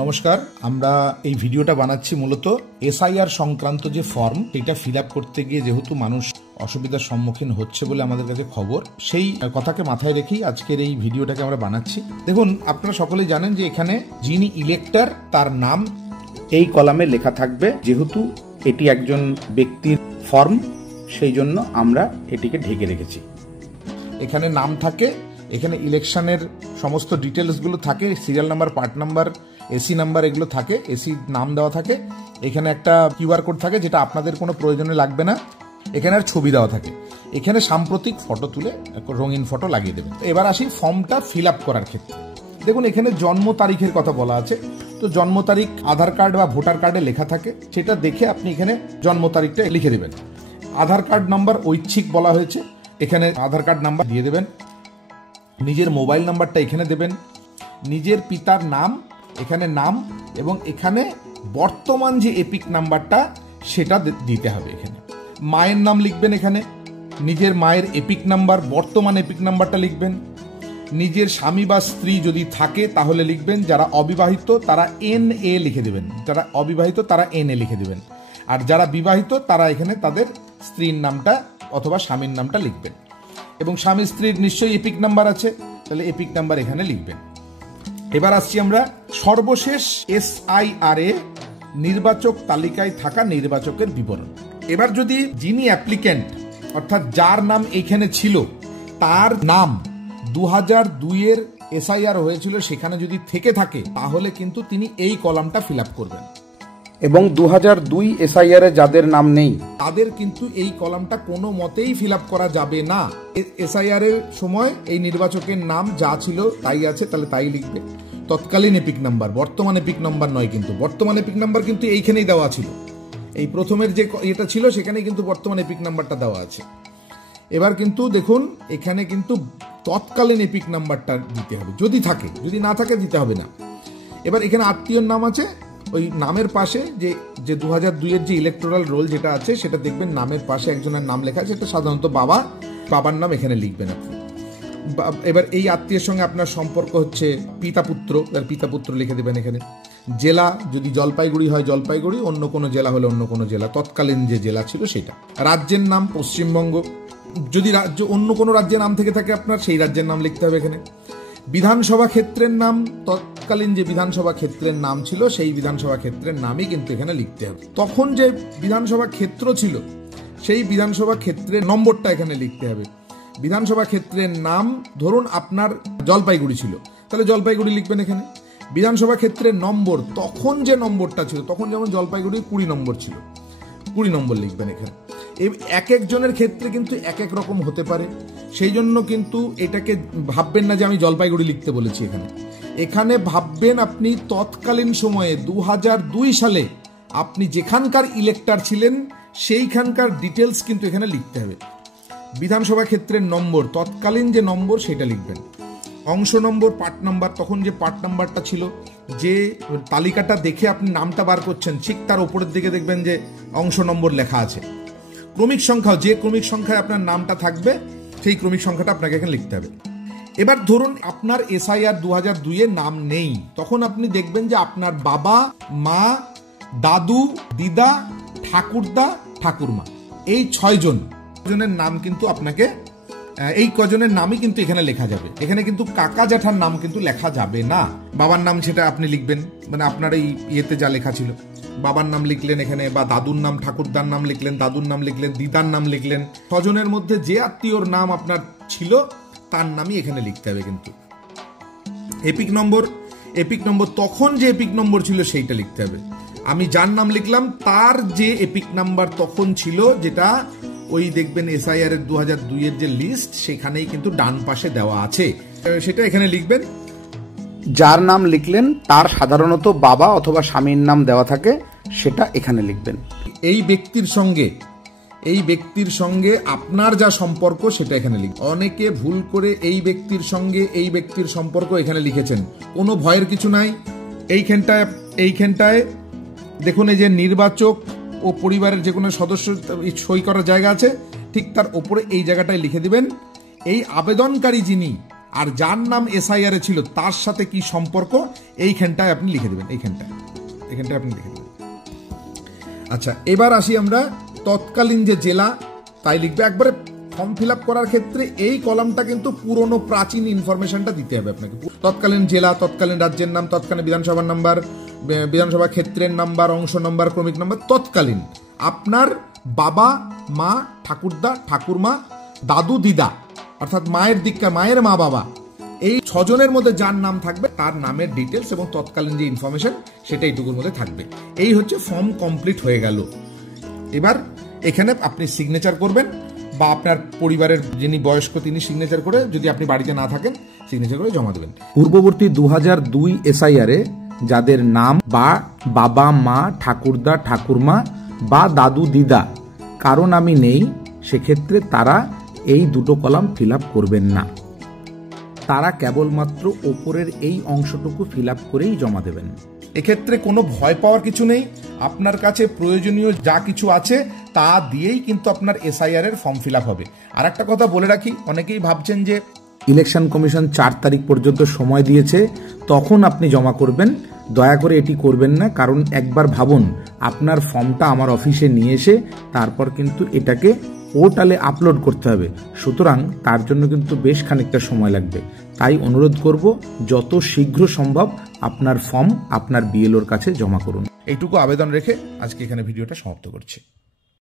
নমস্কার, আমরা এই ভিডিওটা বানাচ্ছি মূলত এসআইআর সংক্রান্ত যে ফর্ম এটা ফিল আপ করতে গিয়ে যেহেতু মানুষ অসুবিধার সম্মুখীন হচ্ছে বলে আমাদের কাছে খবর, সেই কথাকে মাথায় রেখেই আজকের এই ভিডিওটাকে আমরা বানাচ্ছি। দেখুন, আপনারা সকলেই জানেন যে এখানে যিনি ইলেক্টর তার নাম এই কলামে লেখা থাকবে। যেহেতু এটি একজন ব্যক্তির ফর্ম, সেই জন্য আমরা এটিকে ঢেকে রেখেছি। এখানে নাম থাকে, এখানে ইলেকশনের সমস্ত ডিটেলসগুলো থাকে, serial number, part number, AC number এগুলো থাকে, এসি নাম দেওয়া থাকে। এখানে একটা কিউআর কোড থাকে যেটা আপনাদের কোনো প্রয়োজনে লাগবে না। এখানে আর ছবি দেওয়া থাকে। এখানে সাম্প্রতিক ফটো তুলে রঙিন ফটো লাগিয়ে দেবেন। এবার আসি ফর্মটা ফিল আপ করার ক্ষেত্রে। দেখুন, এখানে জন্ম তারিখের কথা বলা আছে। তো জন্ম তারিখ আধার কার্ড বা ভোটার কার্ডে লেখা থাকে, সেটা দেখে আপনি এখানে জন্ম তারিখটা লিখে দেবেন। আধার কার্ড নাম্বার ঐচ্ছিক বলা হয়েছে, এখানে আধার কার্ড নাম্বার দিয়ে দেবেন। নিজের মোবাইল নাম্বারটা এখানে দেবেন। নিজের পিতার নাম, এখানে নাম, এবং এখানে বর্তমান যে এপিক নাম্বারটা সেটা দিতে হবে। এখানে মায়ের নাম লিখবেন, এখানে নিজের মায়ের এপিক নাম্বার, বর্তমান এপিক নাম্বারটা লিখবেন। নিজের স্বামী বা স্ত্রী যদি থাকে তাহলে লিখবেন। যারা অবিবাহিত তারা NA লিখে দেবেন, যারা অবিবাহিত তারা NA লিখে দেবেন। আর যারা বিবাহিত তারা এখানে তাদের স্ত্রীর নামটা অথবা স্বামীর নামটা লিখবেন। এবং স্বামী স্ত্রীর নিশ্চয়ই এপিক নাম্বার আছে, তাহলে এপিক নাম্বার এখানে লিখবেন। এবার আসছি আমরা সর্বশেষ SIR এ নির্বাচক তালিকায় থাকা নির্বাচকের বিবরণ। এবার যদি যিনি অ্যাপ্লিক্যান্ট অর্থাৎ যার নাম এখানে ছিল তার নাম 2002 এর SIR হয়েছিল সেখানে যদি থেকে থাকে তাহলে কিন্তু তিনি এই কলামটা ফিল আপ করবেন। এবং 2002 SIR এ যাদের নাম নেই তাদের কিন্তু এই কলামটা কোনো মতেই ফিল আপ করা যাবে না। SIR এর সময় এই নির্বাচকের নাম যা ছিল তাই আছে, তাহলে তাই লিখবে। তৎকালীন এপিক নাম্বার, বর্তমান এপিক নাম্বার নয়, কিন্তু বর্তমান এপিক নাম্বার কিন্তু এইখানেই দেওয়া ছিল। এই প্রথমের যে এটা ছিল সেখানেই কিন্তু বর্তমান এপিক নাম্বারটা দেওয়া আছে। এবার কিন্তু দেখুন, এখানে কিন্তু তৎকালীন এপিক নাম্বারটা দিতে হবে যদি থাকে, যদি না থাকে দিতে হবে না। এবার এখানে আত্মীয়র নাম আছে, ওই নামের পাশে যে 2002 এর যে ইলেকটোরাল রোল যেটা আছে সেটা দেখবেন নামের পাশে একজনের নাম লেখা আছে, সেটা সাধারণত বাবার নাম এখানে লিখবেন আপনি। এবার এই আত্মীয়ের সঙ্গে আপনার সম্পর্ক হচ্ছে পিতা পুত্র, তার পিতা পুত্র লিখে দেবেন এখানে। জেলা যদি জলপাইগুড়ি হয় জলপাইগুড়ি, অন্য কোনো জেলা হলে অন্য কোনো জেলা, তৎকালীন যে জেলা ছিল সেটা। রাজ্যের নাম পশ্চিমবঙ্গ, যদি রাজ্য অন্য কোনো রাজ্যের নাম থেকে থাকে আপনার সেই রাজ্যের নাম লিখতে হবে এখানে। বিধানসভা ক্ষেত্রের নাম, তৎকালীন যে বিধানসভা ক্ষেত্রের নাম ছিল সেই বিধানসভা ক্ষেত্রের নামই কিন্তু এখানে লিখতে হবে। তখন যে বিধানসভা ক্ষেত্র ছিল সেই বিধানসভা ক্ষেত্রের নম্বরটা এখানে লিখতে হবে। বিধানসভা ক্ষেত্রের নাম, ধরুন আপনার জলপাইগুড়ি ছিল, তাহলে জলপাইগুড়ি লিখবেন এখানে। বিধানসভা ক্ষেত্রের নম্বর, তখন যে নম্বরটা ছিল, তখন যেমন জলপাইগুড়ি 20 নম্বর ছিল, 20 নম্বর লিখবেন এখানে। এক একজনের ক্ষেত্রে কিন্তু এক এক রকম হতে পারে, সেই জন্য কিন্তু এটাকে ভাববেন না যে আমি জলপাইগুড়ি লিখতে বলেছি। এখানে ভাববেন আপনি তৎকালীন সময়ে 2002 সালে আপনি যেখানকার ইলেক্টর ছিলেন সেইখানকার ডিটেলস কিন্তু এখানে লিখতে হবে। বিধানসভা ক্ষেত্রের নম্বর, তৎকালীন যে নম্বর সেটা লিখবেন। অংশ নম্বর, পার্ট নাম্বার, তখন যে পার্ট নাম্বারটা ছিল, যে তালিকাটা দেখে আপনি নামটা বার করছেন ঠিক তার উপরের দিকে দেখবেন যে অংশ নম্বর লেখা আছে। ক্রমিক সংখ্যা, যে ক্রমিক সংখ্যায় আপনার নামটা থাকবে সেই ক্রমিক সংখ্যাটা আপনাকে এখানে লিখতে হবে। এবার ধরুন আপনার SIR 2002 এ নাম নেই, তখন আপনি দেখবেন যে আপনার বাবা, মা, দাদু, দিদা, ঠাকুরদা, ঠাকুরমা, এই 6 জনের নাম কিন্তু আপনাকে, এই কজনের নামই কিন্তু এখানে লেখা যাবে। এখানে কিন্তু কাকা জ্যাঠার নাম কিন্তু লেখা যাবে না। বাবার নাম সেটা আপনি লিখবেন, মানে আপনার এই ইয়েতে যা লেখা ছিল বাবার নাম লিখলেন এখানে, বা দাদুর নাম, ঠাকুরদার নাম লিখলেন, দাদুর নাম লিখলেন, দিদার নাম লিখলেন। 6 জনের মধ্যে যে আত্মীয়র নাম আপনার ছিল তার নামই এখানে লিখতে হবে কিন্তু। এপিক নম্বর তখন যে এপিক নম্বর ছিল সেইটা লিখতে হবে। আমি যার নাম লিখলাম তার যে এপিক নাম্বার তখন ছিল, যেটা ওই দেখবেন SIR এর 2002 এর যে লিস্ট সেখানেই কিন্তু ডান পাশে দেওয়া আছে, সেটা এখানে লিখবেন। যার নাম লিখলেন তার সাধারণত বাবা অথবা স্বামীর নাম দেওয়া থাকে, সেটা এখানে লিখবেন। এই ব্যক্তির সঙ্গে আপনার যা সম্পর্ক সেটা এখানে লিখবেন। অনেকে ভুল করে এই ব্যক্তির সঙ্গে এই ব্যক্তির সম্পর্ক এখানে লিখেছেন, কোনো ভয়ের কিছু নাই। এইখানটায় দেখুন, এই যে নির্বাচক ও পরিবারের যে কোনো সদস্য সই করার জায়গা আছে, ঠিক তার ওপরে এই জায়গাটায় লিখে দিবেন এই আবেদনকারী যিনি আর যার নাম এসআইআর এ ছিল তার সাথে কি সম্পর্ক এইখানটায় আপনি লিখে দেবেন, এইখানটায় আপনি লিখে দেবেন। আচ্ছা, এবার আসি আমরা তৎকালীন যে জেলা তাই লিখবে। একবারে ফর্ম ফিল আপ করার ক্ষেত্রে এই কলামটা কিন্তু পুরনো প্রাচীন ইনফরমেশনটা দিতে হবে আপনাকে। তৎকালীন জেলা, তৎকালীন রাজ্যের নাম, তৎকালীন বিধানসভার নাম্বার, বিধানসভা ক্ষেত্রের নাম্বার, অংশ নাম্বার, ক্রমিক নাম্বার, তৎকালীন আপনার বাবা, মা, ঠাকুরদা, ঠাকুরমা, দাদু, দিদা, অর্থাৎ মায়ের দিককার মায়ের মা বাবা, এই 6 জনের মধ্যে যার নাম থাকবে তার নামের ডিটেলস এবং তৎকালীন যে ইনফরমেশন সেটা এইটুকুর মধ্যে থাকবে। এই হচ্ছে ফর্ম কমপ্লিট হয়ে গেল। এবার এখানে আপনি সিগনেচার করবেন বা আপনার পরিবারের যিনি বয়স্ক তিনি সিগনেচার করে, যদি আপনি বাড়িতে না থাকেন সিগনেচার করে জমা দেবেন। পূর্ববর্তী 2002 এসআইআরে যাদের নাম বা বাবা, মা, ঠাকুরদা, ঠাকুরমা বা দাদু, দিদা কারো নামই নেই, সেক্ষেত্রে তারা এই দুটো কলাম ফিল আপ করবেন না। তারা কেবলমাত্র ওপরের এই অংশটুকু ফিল আপ করেই জমা দেবেন। এক্ষেত্রে কোনো ভয় পাওয়ার কিছু নেই। আপনার কাছে প্রয়োজনীয় যা কিছু আছে তা দিয়েই কিন্তু আপনার এসআইআর এর ফর্ম ফিল আপ হবে। আর একটা কথা বলে রাখি, অনেকেই ভাবছেন যে ইলেকশন কমিশন 4 তারিখ পর্যন্ত সময় দিয়েছে, তখন আপনি জমা করবেন। দয়া করে এটি করবেন না, কারণ একবার ভাবুন আপনার ফর্মটা আমার অফিসে নিয়ে এসে তারপর কিন্তু এটাকে পোর্টালে আপলোড করতে হবে, সুতরাং তার জন্য কিন্তু বেশ খানিকটা সময় লাগবে। তাই অনুরোধ করব যত শীঘ্র সম্ভব আপনার ফর্ম আপনার বিএলওর কাছে জমা করুন। এইটুকু আবেদন রেখে আজকে এখানে ভিডিওটা সমাপ্ত করছি।